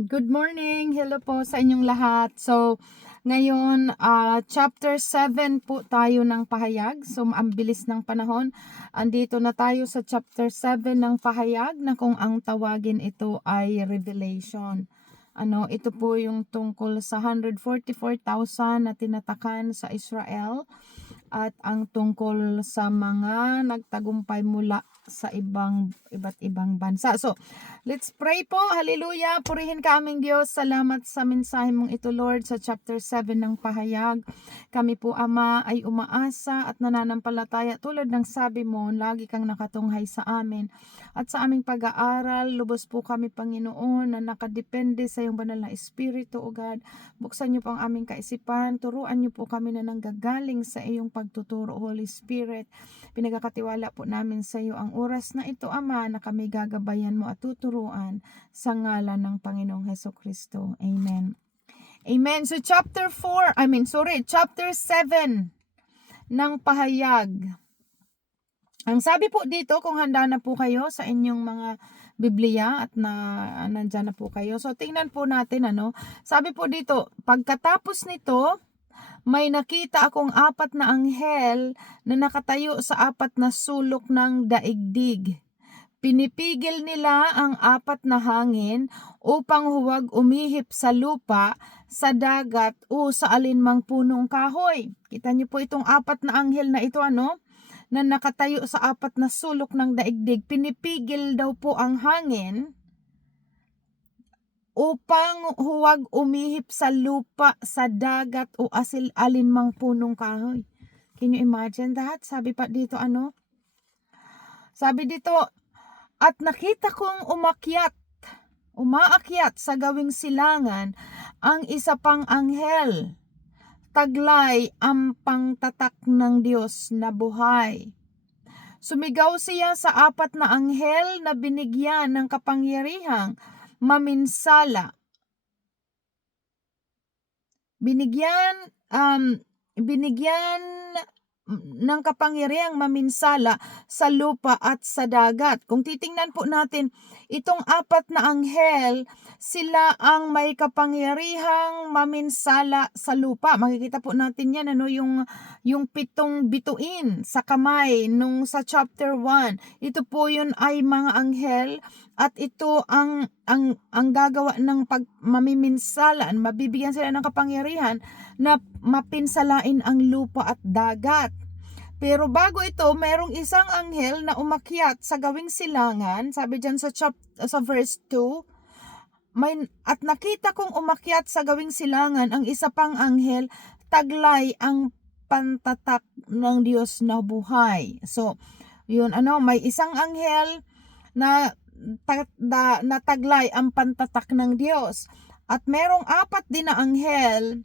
Good morning. Hello po sa inyong lahat. So, ngayon, ah, chapter 7 po tayo ng pahayag. So, ang bilis ng panahon. Andito na tayo sa chapter 7 ng pahayag na kung ang tawagin ito ay revelation. Ano, ito po yung tungkol sa 144,000 na tinatakan sa Israel at ang tungkol sa mga nagtagumpay mula sa ibang iba't ibang bansa. So, let's pray po. Hallelujah. Purihin ka aming Diyos. Salamat sa mensahe mong ito, Lord, sa chapter 7 ng pahayag. Kami po, Ama, ay umaasa at nananampalataya tulad ng sabi mo, lagi kang nakatunghay sa amin. At sa aming pag-aaral, lubos po kami, Panginoon, na nakadepende sa iyong banal na Espiritu, O God. Buksan niyo po ang aming kaisipan. Turuan niyo po kami na nanggagaling sa iyong pagtuturo, Holy Spirit. Pinagkakatiwala po namin sa iyo ang oras na ito, Ama, na kami gagabayan mo at tuturuan sa ngalan ng Panginoong Heso Kristo. Amen. Amen. So chapter 4, I mean, sorry, chapter 7 ng pahayag. Ang sabi po dito, kung handa na po kayo sa inyong mga Biblia at na nandyan na po kayo. So tingnan po natin ano. Sabi po dito, pagkatapos nito, may nakita akong apat na anghel na nakatayo sa apat na sulok ng daigdig. Pinipigil nila ang apat na hangin upang huwag umihip sa lupa, sa dagat o sa alinmang punong kahoy. Kita niyo po itong apat na anghel na ito ano? na nakatayo sa apat na sulok ng daigdig. Pinipigil daw po ang hangin upang huwag umihip sa lupa, sa dagat o asil alinmang punong kahoy. Can you imagine that? Sabi pa dito ano? Sabi dito, at nakita kong umakyat, umaakyat sa gawing silangan ang isa pang anghel. Taglay ang pangtatak ng Diyos na buhay. Sumigaw siya sa apat na anghel na binigyan ng kapangyarihang maminsala. Binigyan um binigyan ng kapangyarihang maminsala sa lupa at sa dagat. Kung titingnan po natin, itong apat na anghel, sila ang may kapangyarihang maminsala sa lupa. Makikita po natin yan, ano, yung, yung pitong bituin sa kamay nung sa chapter 1. Ito po yun ay mga anghel at ito ang ang ang gagawa ng pag mamiminsala, mabibigyan sila ng kapangyarihan na mapinsalain ang lupa at dagat. Pero bago ito, merong isang anghel na umakyat sa gawing silangan, sabi diyan sa chap sa verse 2, may at nakita kong umakyat sa gawing silangan ang isa pang anghel, taglay ang pantatak ng Diyos na buhay. So, yun ano, may isang anghel na ta, da, nataglay ang pantatak ng Diyos. At merong apat din na anghel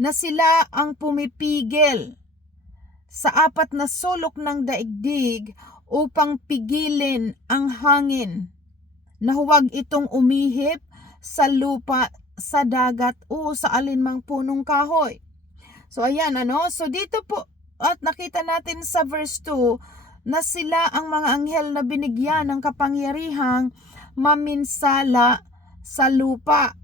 na sila ang pumipigil sa apat na sulok ng daigdig upang pigilin ang hangin na huwag itong umihip sa lupa, sa dagat o sa alinmang punong kahoy. So ayan ano, so dito po at nakita natin sa verse 2 na sila ang mga anghel na binigyan ng kapangyarihang maminsala sa lupa.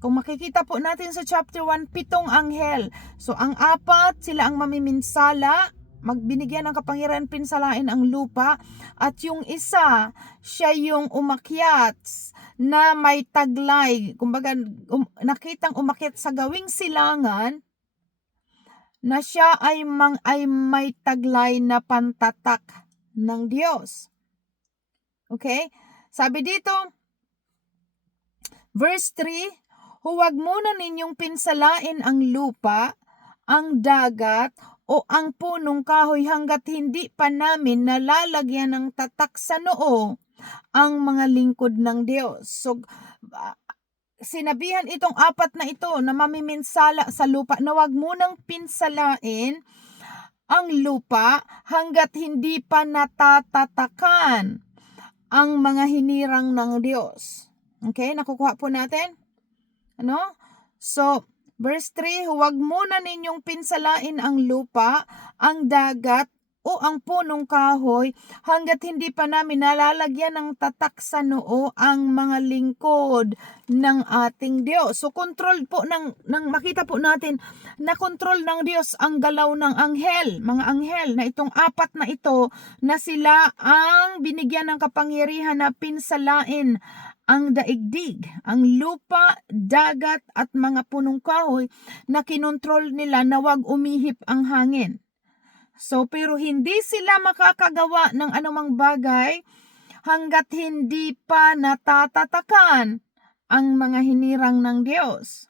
Kung makikita po natin sa chapter 1, pitong anghel. So ang apat, sila ang mamiminsala, magbinigyan ng kapangyarihan pinsalain ang lupa at yung isa siya yung umakyat na may taglay kumbaga um, nakitang umakyat sa gawing silangan na siya ay mang ay may taglay na pantatak ng Diyos. Okay? Sabi dito, verse 3, Huwag muna ninyong pinsalain ang lupa, ang dagat, o ang punong kahoy hanggat hindi pa namin nalalagyan ng tatak sa noo ang mga lingkod ng Diyos. So, sinabihan itong apat na ito na mamiminsala sa lupa na wag munang pinsalain ang lupa hanggat hindi pa natatatakan ang mga hinirang ng Diyos. Okay, nakukuha po natin? Ano? So, verse 3, huwag muna ninyong pinsalain ang lupa, ang dagat, o ang punong kahoy hanggat hindi pa namin nalalagyan ng tatak sa noo ang mga lingkod ng ating Diyos. So control po ng, ng makita po natin na control ng Diyos ang galaw ng anghel, mga anghel na itong apat na ito na sila ang binigyan ng kapangyarihan na pinsalain ang daigdig, ang lupa, dagat at mga punong kahoy na kinontrol nila na wag umihip ang hangin. So, pero hindi sila makakagawa ng anumang bagay hanggat hindi pa natatatakan ang mga hinirang ng Diyos.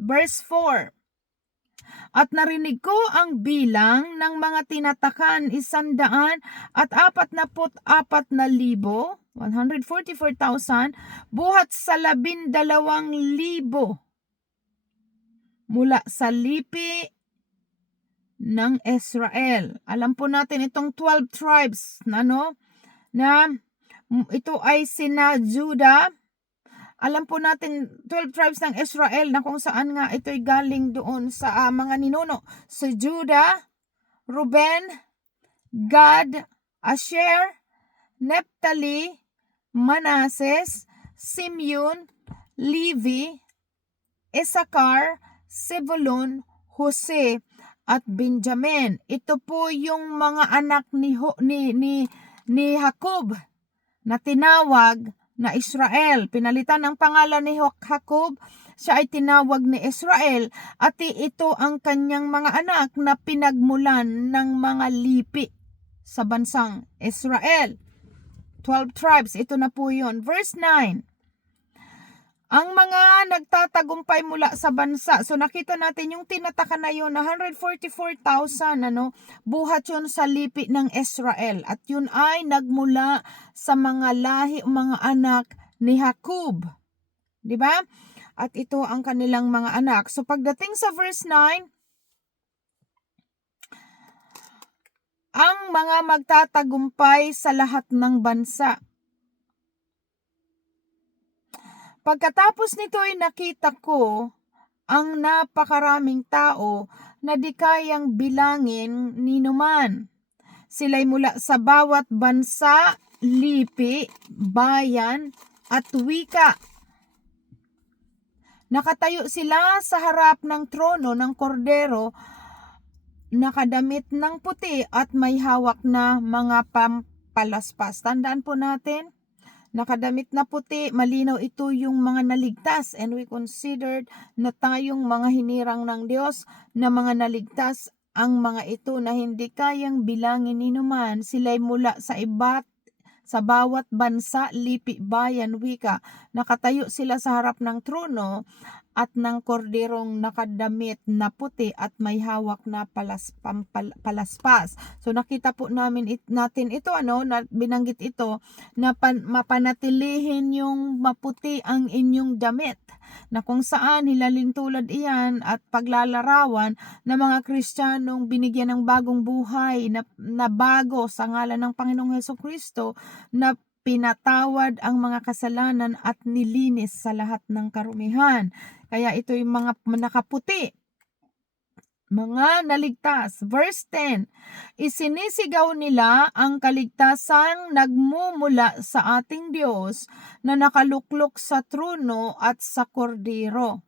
Verse 4 At narinig ko ang bilang ng mga tinatakan isandaan at apat na put apat na libo, 144,000, buhat sa labindalawang libo mula sa lipi ng Israel. Alam po natin itong 12 tribes na no na ito ay sina Judah. Alam po natin 12 tribes ng Israel na kung saan nga ito'y galing doon sa ah, mga ninuno sa Judah, Reuben, Gad, Asher, Nephtali, Manases, Simeon, Levi, Issachar, Zebulun, Jose, at Benjamin. Ito po yung mga anak ni ni ni ni Jacob na tinawag na Israel. Pinalitan ang pangalan ni Jacob, siya ay tinawag ni Israel at ito ang kanyang mga anak na pinagmulan ng mga lipi sa bansang Israel. 12 tribes, ito na po yun. Verse 9. Ang mga nagtatagumpay mula sa bansa. So nakita natin yung tinataka na yun, 144,000 ano, buhat yun sa lipi ng Israel. At yun ay nagmula sa mga lahi mga anak ni Jacob. 'Di ba? At ito ang kanilang mga anak. So pagdating sa verse 9, ang mga magtatagumpay sa lahat ng bansa. Pagkatapos nito ay nakita ko ang napakaraming tao na di kayang bilangin ni numan. Sila'y mula sa bawat bansa, lipi, bayan, at wika. Nakatayo sila sa harap ng trono ng kordero, nakadamit ng puti at may hawak na mga pampalaspas. Tandaan po natin, nakadamit na puti, malinaw ito yung mga naligtas and we considered na tayong mga hinirang ng Diyos na mga naligtas ang mga ito na hindi kayang bilangin ni numan sila'y mula sa iba't sa bawat bansa, lipi, bayan, wika, nakatayo sila sa harap ng trono at ng korderong nakadamit na puti at may hawak na palas, pampal, palaspas. So nakita po namin it, natin ito ano, na binanggit ito na pan, mapanatilihin yung maputi ang inyong damit na kung saan hilalin tulad iyan at paglalarawan ng mga Kristiyanong binigyan ng bagong buhay na, na bago sa ngalan ng Panginoong Heso Kristo na pinatawad ang mga kasalanan at nilinis sa lahat ng karumihan. Kaya ito yung mga nakaputi. Mga naligtas. Verse 10. Isinisigaw nila ang kaligtasang nagmumula sa ating Diyos na nakaluklok sa trono at sa kordero.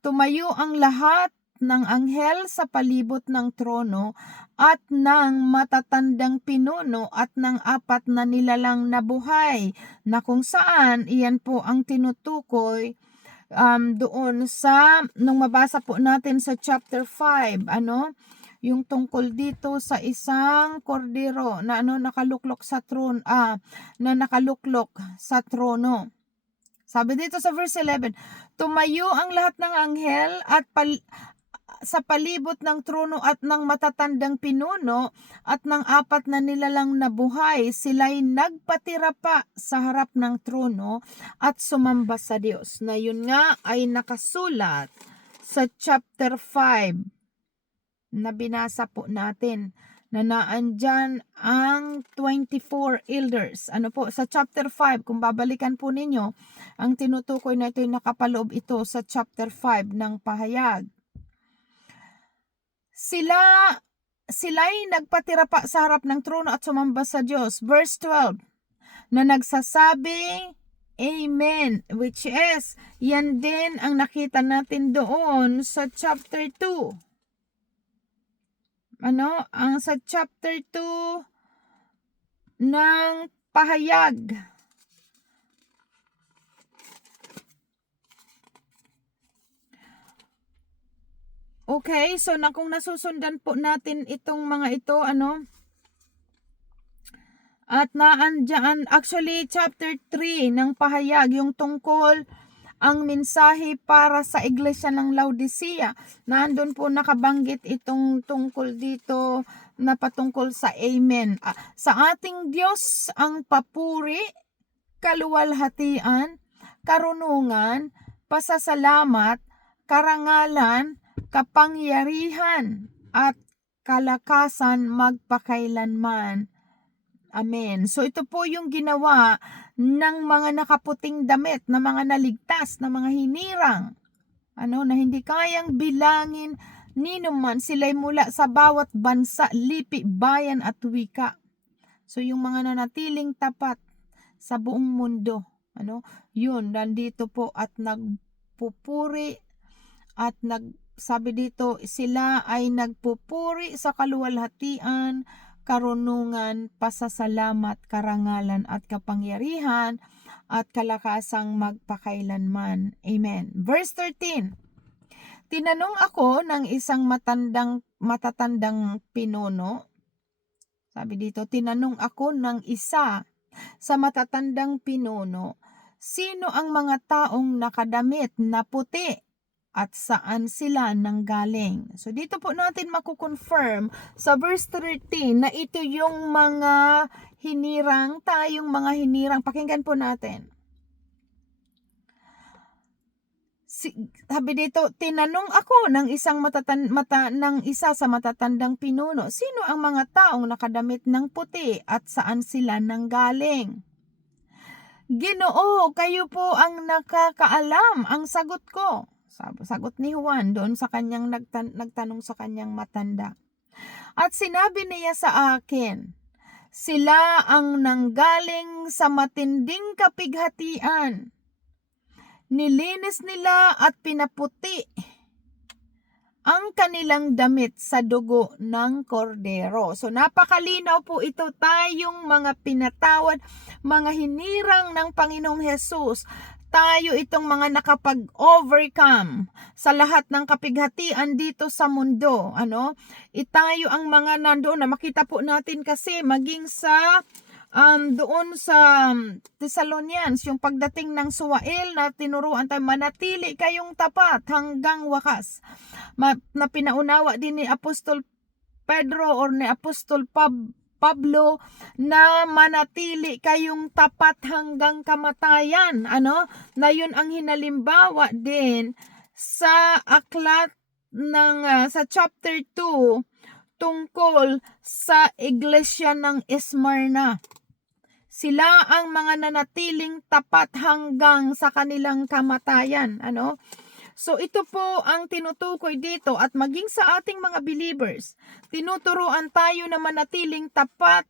Tumayo ang lahat ng anghel sa palibot ng trono at ng matatandang pinuno at ng apat na nilalang na buhay na kung saan iyan po ang tinutukoy um, doon sa, nung mabasa po natin sa chapter 5, ano, yung tungkol dito sa isang kordero na ano nakaluklok sa tron ah na nakaluklok sa trono. Sabi dito sa verse 11, tumayo ang lahat ng anghel at pal, sa palibot ng trono at ng matatandang pinuno at ng apat na nilalang na buhay, sila'y nagpatira pa sa harap ng trono at sumamba sa Diyos. Na yun nga ay nakasulat sa chapter 5 na binasa po natin na naandyan ang 24 elders. Ano po, sa chapter 5, kung babalikan po ninyo, ang tinutukoy na ito ay nakapaloob ito sa chapter 5 ng pahayag. Sila sila'y nagpatira pa sa harap ng trono at sumamba sa Diyos. Verse 12, na nagsasabi, Amen, which is, yan din ang nakita natin doon sa chapter 2. Ano? Ang sa chapter 2 ng pahayag. Okay, so na kung nasusundan po natin itong mga ito, ano, at naandyan, actually, chapter 3 ng pahayag, yung tungkol ang mensahe para sa iglesia ng Laodicea. Nandun po nakabanggit itong tungkol dito na patungkol sa Amen. Ah, Sa ating Diyos ang papuri, kaluwalhatian, karunungan, pasasalamat, karangalan, kapangyarihan, at kalakasan magpakailanman. Amen. So ito po yung ginawa ng mga nakaputing damit na mga naligtas, na mga hinirang. Ano, na hindi kayang bilangin ni naman sila'y mula sa bawat bansa, lipi, bayan at wika. So yung mga nanatiling tapat sa buong mundo, ano, yun, nandito po at nagpupuri at nag sabi dito, sila ay nagpupuri sa kaluwalhatian, karunungan, pasasalamat, karangalan at kapangyarihan at kalakasang magpakailanman. Amen. Verse 13. Tinanong ako ng isang matandang matatandang pinuno. Sabi dito, tinanong ako ng isa sa matatandang pinuno, sino ang mga taong nakadamit na puti at saan sila nanggaling. So dito po natin makukonfirm sa verse 13 na ito yung mga hinirang, tayong mga hinirang. Pakinggan po natin. Si, sabi dito, tinanong ako ng isang matatan, mata, ng isa sa matatandang pinuno, sino ang mga taong nakadamit ng puti at saan sila nanggaling? Ginoo, kayo po ang nakakaalam, ang sagot ko. Sagot ni Juan doon sa kanyang nagtan- nagtanong sa kanyang matanda. At sinabi niya sa akin, sila ang nanggaling sa matinding kapighatian. Nilinis nila at pinaputi ang kanilang damit sa dugo ng kordero. So napakalinaw po ito tayong mga pinatawad, mga hinirang ng Panginoong Hesus tayo itong mga nakapag-overcome sa lahat ng kapighatian dito sa mundo. Ano? Itayo ang mga nandoon na makita po natin kasi maging sa um, doon sa Thessalonians, yung pagdating ng Suwael na tinuruan tayo, manatili kayong tapat hanggang wakas. Ma- na pinaunawa din ni Apostol Pedro or ni Apostol Pab- Pablo na manatili kayong tapat hanggang kamatayan. Ano? Na yun ang hinalimbawa din sa aklat ng uh, sa chapter 2 tungkol sa iglesia ng Esmarna. Sila ang mga nanatiling tapat hanggang sa kanilang kamatayan. Ano? So ito po ang tinutukoy dito at maging sa ating mga believers, tinuturuan tayo na manatiling tapat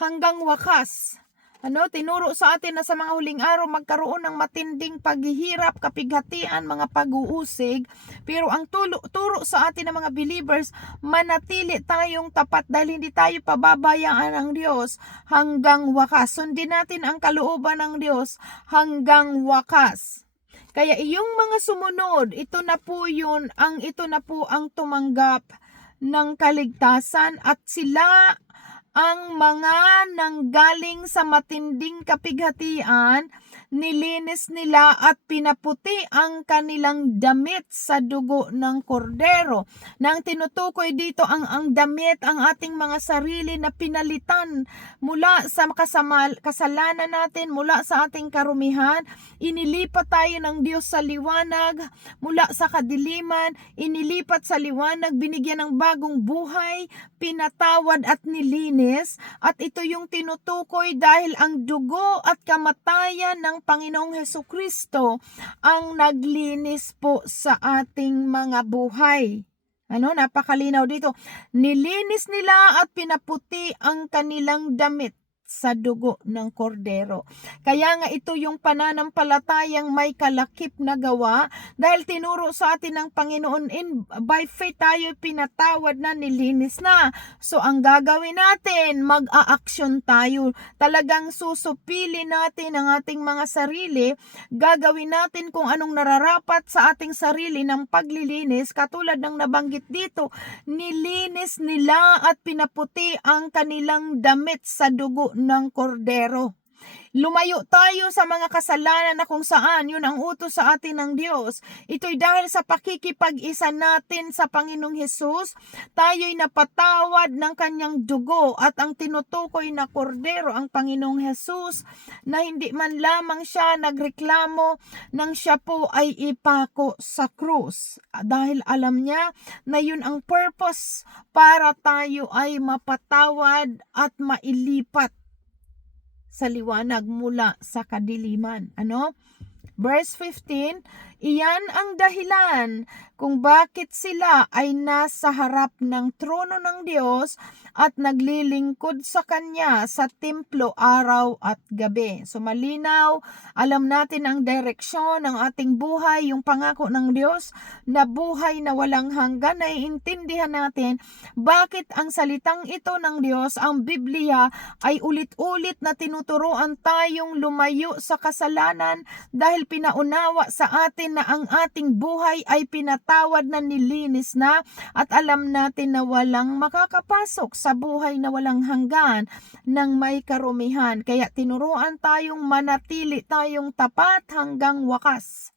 hanggang wakas. Ano, tinuro sa atin na sa mga huling araw magkaroon ng matinding paghihirap, kapighatian, mga pag-uusig. Pero ang tulo, turo sa atin ng mga believers, manatili tayong tapat dahil hindi tayo pababayaan ng Diyos hanggang wakas. Sundin natin ang kalooban ng Diyos hanggang wakas. Kaya iyong mga sumunod, ito na po yun, ang ito na po ang tumanggap ng kaligtasan at sila ang mga nanggaling sa matinding kapighatian, nilinis nila at pinaputi ang kanilang damit sa dugo ng kordero. Nang tinutukoy dito ang ang damit ang ating mga sarili na pinalitan mula sa kasamal, kasalanan natin, mula sa ating karumihan, inilipat tayo ng Diyos sa liwanag, mula sa kadiliman, inilipat sa liwanag, binigyan ng bagong buhay, pinatawad at nilinis at ito yung tinutukoy dahil ang dugo at kamatayan ng Panginoong Heso Kristo ang naglinis po sa ating mga buhay. Ano, napakalinaw dito. Nilinis nila at pinaputi ang kanilang damit sa dugo ng kordero. Kaya nga ito yung pananampalatayang may kalakip na gawa dahil tinuro sa atin ng Panginoon in by faith tayo pinatawad na nilinis na. So ang gagawin natin, mag-a-action tayo. Talagang susupili natin ang ating mga sarili, gagawin natin kung anong nararapat sa ating sarili ng paglilinis katulad ng nabanggit dito, nilinis nila at pinaputi ang kanilang damit sa dugo ng kordero. Lumayo tayo sa mga kasalanan na kung saan yun ang utos sa atin ng Diyos. Ito'y dahil sa pakikipag-isa natin sa Panginoong Hesus, tayo'y napatawad ng kanyang dugo at ang tinutukoy na kordero ang Panginoong Hesus na hindi man lamang siya nagreklamo nang siya po ay ipako sa krus. Dahil alam niya na yun ang purpose para tayo ay mapatawad at mailipat sa liwanag mula sa kadiliman. Ano? Verse 15, iyan ang dahilan kung bakit sila ay nasa harap ng trono ng Diyos at naglilingkod sa Kanya sa templo araw at gabi. So malinaw, alam natin ang direksyon ng ating buhay, yung pangako ng Diyos na buhay na walang hanggan, naiintindihan natin bakit ang salitang ito ng Diyos, ang Biblia, ay ulit-ulit na tinuturuan tayong lumayo sa kasalanan dahil pinaunawa sa atin na ang ating buhay ay pinatawad na nilinis na at alam natin na walang makakapasok sa buhay na walang hanggan ng may karumihan. Kaya tinuruan tayong manatili tayong tapat hanggang wakas.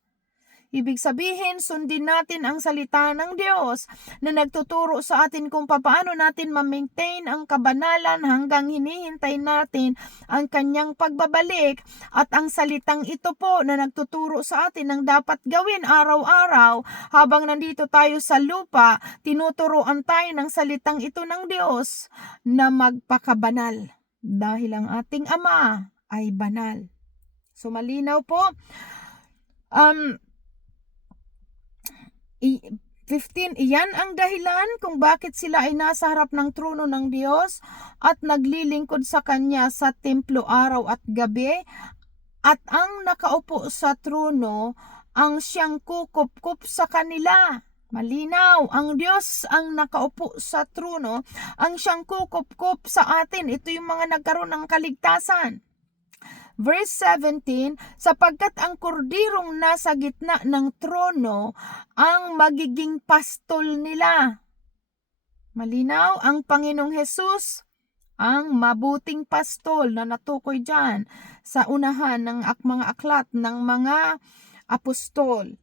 Ibig sabihin, sundin natin ang salita ng Diyos na nagtuturo sa atin kung paano natin ma-maintain ang kabanalan hanggang hinihintay natin ang kanyang pagbabalik at ang salitang ito po na nagtuturo sa atin ng dapat gawin araw-araw. Habang nandito tayo sa lupa, tinuturoan tayo ng salitang ito ng Diyos na magpakabanal. Dahil ang ating Ama ay banal. So malinaw po, um, I- 15, iyan ang dahilan kung bakit sila ay nasa harap ng trono ng Diyos at naglilingkod sa Kanya sa templo araw at gabi at ang nakaupo sa trono ang siyang kukup-kup sa kanila. Malinaw, ang Diyos ang nakaupo sa trono, ang siyang kukup-kup sa atin. Ito yung mga nagkaroon ng kaligtasan. Verse 17, sapagkat ang kordirong nasa gitna ng trono ang magiging pastol nila. Malinaw, ang Panginoong Hesus ang mabuting pastol na natukoy dyan sa unahan ng ak mga aklat ng mga apostol.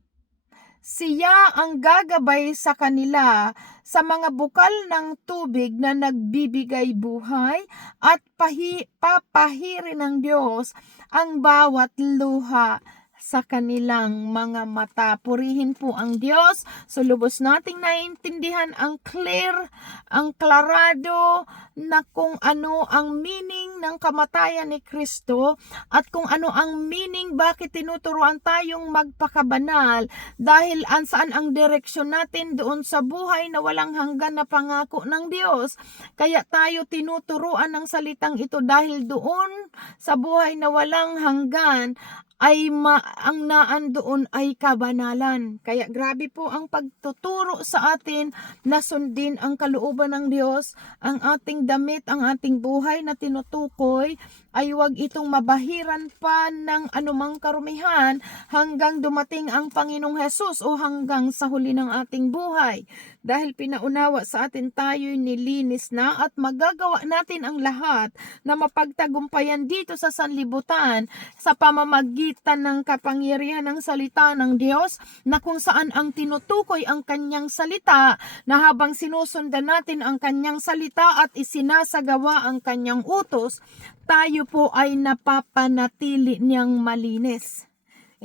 Siya ang gagabay sa kanila sa mga bukal ng tubig na nagbibigay buhay at pahi, papahirin ng Diyos ang bawat luha sa kanilang mga mata. Purihin po ang Diyos. So lubos nating naiintindihan ang clear, ang klarado na kung ano ang meaning ng kamatayan ni Kristo at kung ano ang meaning bakit tinuturuan tayong magpakabanal dahil an saan ang direksyon natin doon sa buhay na walang hanggan na pangako ng Diyos. Kaya tayo tinuturuan ng salitang ito dahil doon sa buhay na walang hanggan ay ma, ang naan doon ay kabanalan. Kaya grabe po ang pagtuturo sa atin na sundin ang kalooban ng Diyos, ang ating damit, ang ating buhay na tinutukoy ay huwag itong mabahiran pa ng anumang karumihan hanggang dumating ang Panginoong Hesus o hanggang sa huli ng ating buhay. Dahil pinaunawa sa atin tayo'y nilinis na at magagawa natin ang lahat na mapagtagumpayan dito sa sanlibutan sa pamamagitan ng kapangyarihan ng salita ng Diyos na kung saan ang tinutukoy ang kanyang salita na habang sinusundan natin ang kanyang salita at isinasagawa ang kanyang utos, tayo po ay napapanatili niyang malinis.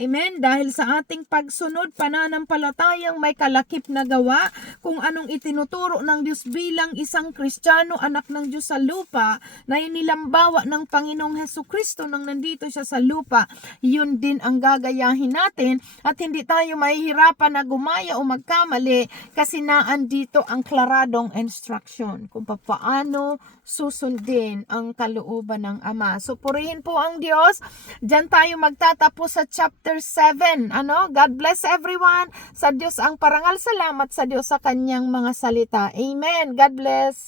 Amen. Dahil sa ating pagsunod, pananampalatayang may kalakip na gawa, kung anong itinuturo ng Diyos bilang isang Kristiyano, anak ng Diyos sa lupa, na inilambawa ng Panginoong Heso Kristo nang nandito siya sa lupa, yun din ang gagayahin natin at hindi tayo mahihirapan na gumaya o magkamali kasi naan dito ang klaradong instruction kung paano susundin ang kalooban ng Ama. So purihin po ang Diyos. Diyan tayo magtatapos sa chapter 7. Ano? God bless everyone. Sa Diyos ang parangal. Salamat sa Diyos sa kanyang mga salita. Amen. God bless.